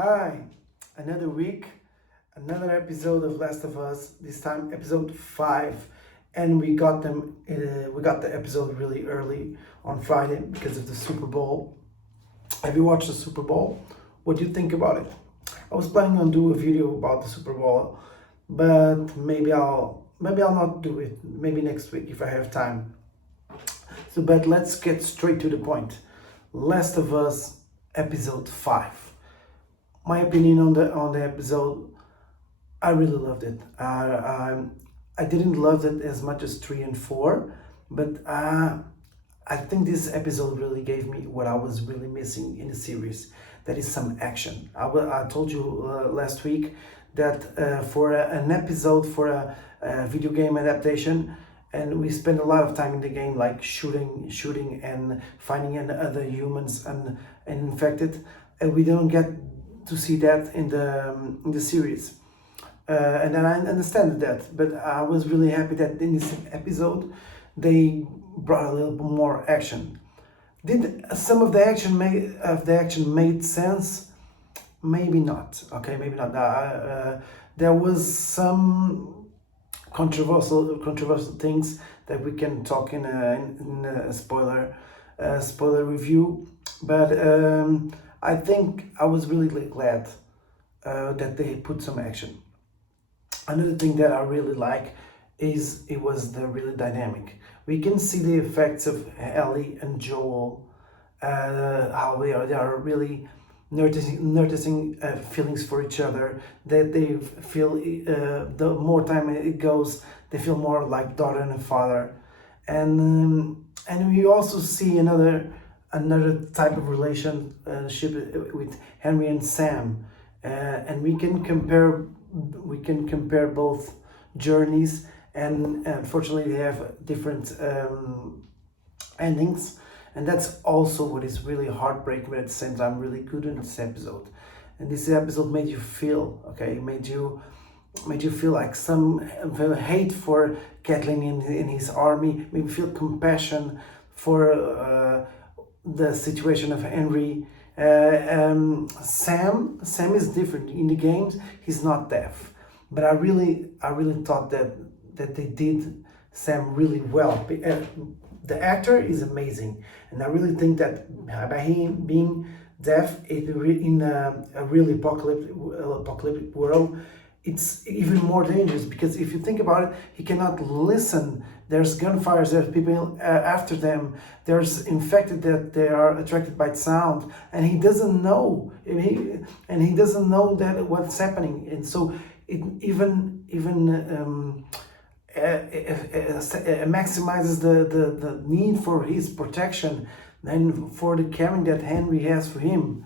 Hi, another week, another episode of Last of Us. This time, episode 5, and we got them. We got the episode really early on Friday because of the Super Bowl. Have you watched the Super Bowl? What do you think about it? I was planning on do a video about the Super Bowl, but maybe I'll not do it. Maybe next week if I have time. But let's get straight to the point. Last of Us, episode 5. My opinion on the episode, I really loved it. I didn't love it as much as 3 and 4, but I think this episode really gave me what I was really missing in the series. That is some action. I told you last week that for an episode for a video game adaptation, and we spend a lot of time in the game like shooting and finding other humans and infected, and we don't get to see that in the series. And then I understand that, but I was really happy that in this episode they brought a little bit more action. Did some of the action made sense? Maybe not. Okay, maybe not. There was some controversial things that we can talk in a spoiler review, but I think I was really glad that they put some action. Another thing that I really like is it was the really dynamic. We can see the effects of Ellie and Joel, how they are really noticing feelings for each other. That they feel the more time it goes, they feel more like daughter and father, and we also see another type of relationship with Henry and Sam, and we can compare both journeys, and unfortunately they have different endings, and that's also what is really heartbreaking, but at the same time really good in this episode. And this episode made you feel, okay, made you feel like some hate for Kathleen in his army, made you feel compassion for the situation of Henry. Sam is different in the games. He's not deaf, but I really thought that they did Sam really well. The actor is amazing, and I really think that by him being deaf in a really apocalyptic world, it's even more dangerous, because if you think about it, he cannot listen. There's gunfires, there's people after them, there's infected that they are attracted by sound, and he doesn't know. He doesn't know that what's happening, and so it even maximizes the need for his protection and for the caring that Henry has for him.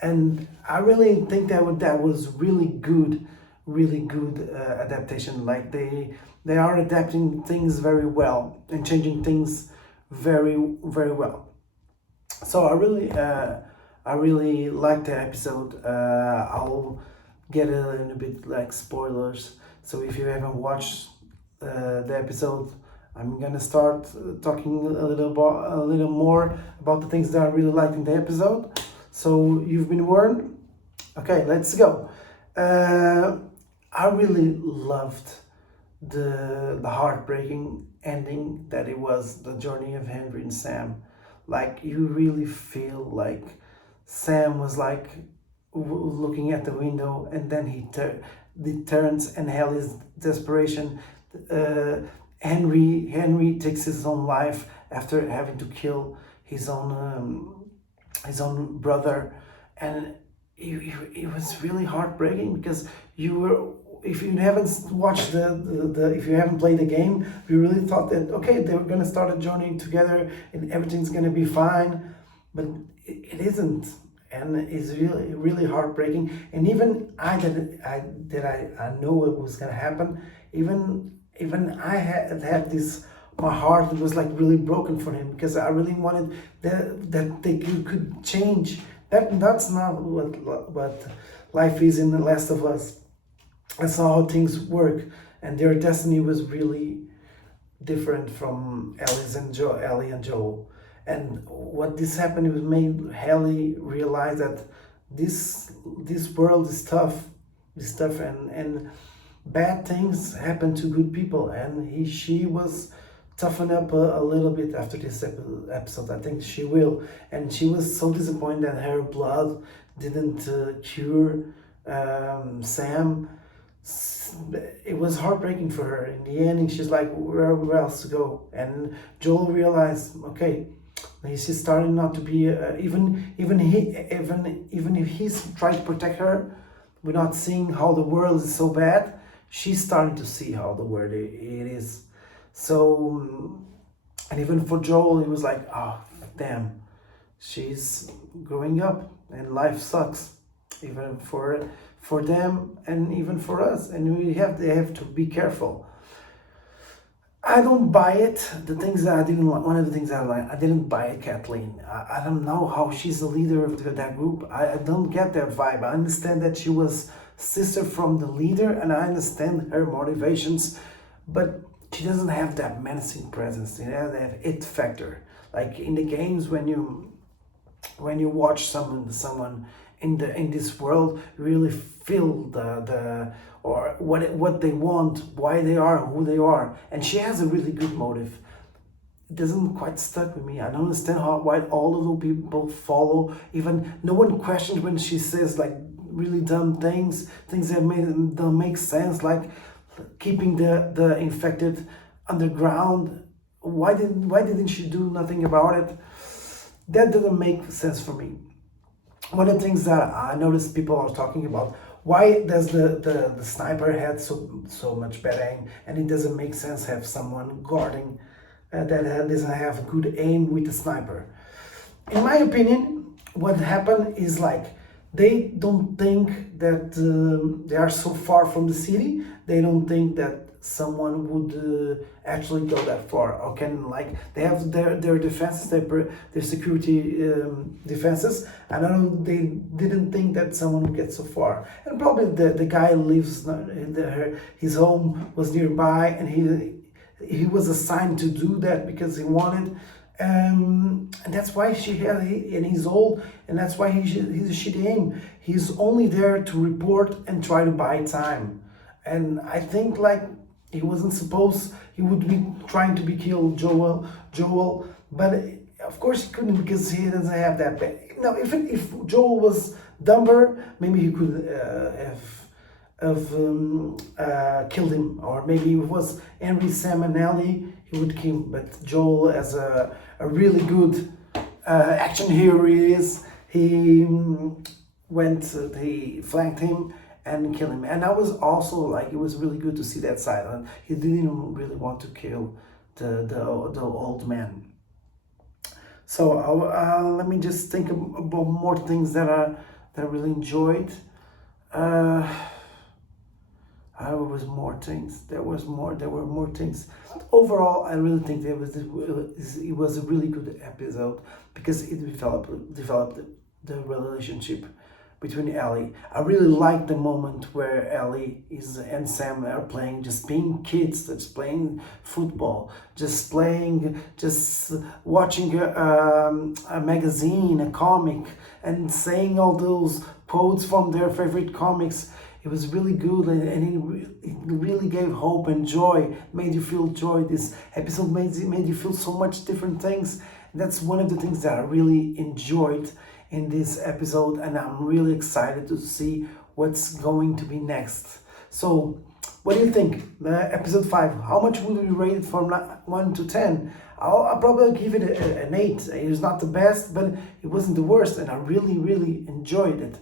And I really think that was really good adaptation. Like they are adapting things very well and changing things very well. So I really like the episode. I'll get a little bit like spoilers. So if you haven't watched the episode, I'm gonna start talking a little more about the things that I really liked in the episode. So you've been warned. Okay, let's go. I really loved the heartbreaking ending that it was, the journey of Henry and Sam. Like, you really feel like Sam was like looking at the window, and then he turns, and hell is desperation. Uh, Henry takes his own life after having to kill his own brother, and it was really heartbreaking, because you were, if you haven't watched if you haven't played the game, you really thought that, okay, they were gonna start a journey together and everything's gonna be fine, but it isn't, and it's really heartbreaking. And even I know it was gonna happen. Even I had this. My heart was like really broken for him, because I really wanted that they could change. That's not what life is in The Last of Us. That's not how things work, and their destiny was really different from Ellie and Joel. And what this happened was made Ellie realize that this world is tough, and bad things happen to good people, and she was toughen up a little bit after this episode. I think she will, and she was so disappointed that her blood didn't cure Sam. It was heartbreaking for her. In the ending, she's like, where else to go? And Joel realized, okay, he's starting not to be even if he's trying to protect her, we're not seeing how the world is so bad. She's starting to see how the world it is. So, and even for Joel, he was like, oh damn, she's growing up and life sucks, even for them and even for us, and they have to be careful. I don't buy it. The things that I didn't like, one of the things I didn't buy it, Kathleen. I don't know how she's the leader of that group. I don't get that vibe. I understand that she was sister from the leader, and I understand her motivations, but she doesn't have that menacing presence. You know, that it factor. Like in the games, when you watch someone in this world, really feel the or what they want, why they are who they are, and she has a really good motive. It doesn't quite stuck with me. I don't understand why all of the people follow. Even no one questions when she says like really dumb things that don't make sense, like keeping the infected underground. Why didn't she do nothing about it? That didn't make sense for me. One of the things that I noticed people are talking about, why does the sniper had so much bad aim, and it doesn't make sense have someone guarding that doesn't have good aim with the sniper. In my opinion, what happened is like they don't think that they are so far from the city. They don't think that someone would actually go that far, or can, like, they have their defenses, their security defenses, and I don't, they didn't think that someone would get so far. And probably the guy lives, his home was nearby, and he was assigned to do that because he wanted, and that's why and he's old, and that's why he's a shitty aim. He's only there to report and try to buy time. And I think like he would be trying to be killed, Joel, but of course he couldn't because he doesn't have that bad. Now, if Joel was dumber, maybe he could have killed him, or maybe it was Henry, Sam, and Ellie, he would kill him. But Joel, as a really good action hero he he flanked him and kill him. And I was also like, it was really good to see that side. And he didn't even really want to kill the old man. So let me just think about more things that I really enjoyed. There was more things. There were more things. Overall, I really think it was a really good episode because it developed the relationship between Ellie. I really liked the moment where Ellie and Sam are playing, just being kids, just playing football, just watching a magazine, a comic, and saying all those quotes from their favorite comics. It was really good, and it really gave hope and joy, made you feel joy. This episode made you feel so much different things. That's one of the things that I really enjoyed in this episode, and I'm really excited to see what's going to be next. So, what do you think? Episode 5, how much will you rate it from 1 to 10? I'll probably give it an 8. It's not the best, but it wasn't the worst, and I really, really enjoyed it.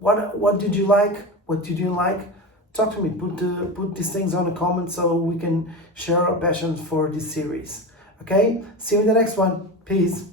What did you like? What did you like? Talk to me. Put these things on the comments so we can share our passion for this series. Okay? See you in the next one. Peace.